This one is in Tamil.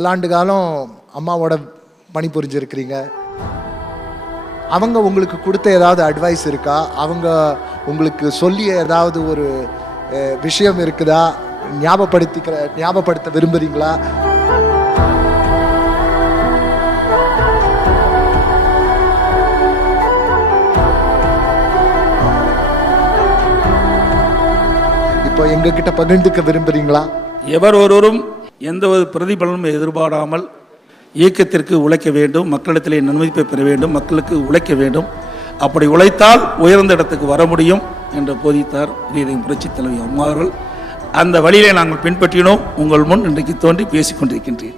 பல்லாண்டு காலம் அம்மாவோட பணிபுரிஞ்சிருக்கிறீங்க. அவங்க உங்களுக்கு கொடுத்த ஏதாவது அட்வைஸ் இருக்கா? அவங்க உங்களுக்கு சொல்லிய ஏதாவது ஒரு விஷயம் இருக்குதா? ஞாபகப்படுத்த விரும்புறீங்களா? இப்போ எங்ககிட்ட பகிர்ந்துக்க விரும்புறீங்களா? எவர் ஒருவரும் எந்த ஒரு பிரதிபலனும் எதிர்பாராமல் இயக்கத்திற்கு உழைக்க வேண்டும், மக்களிடத்திலே நன்மதிப்பை பெற வேண்டும், மக்களுக்கு உழைக்க வேண்டும். அப்படி உழைத்தால் உயர்ந்த இடத்துக்கு வர முடியும் என்று போதித்தார் புரட்சித் தலைவி அம்மா அவர்கள். அந்த வழியிலே நாங்கள் பின்பற்றினோம். உங்கள் முன் இன்றைக்கு தோன்றி பேசிக் கொண்டிருக்கின்றேன்.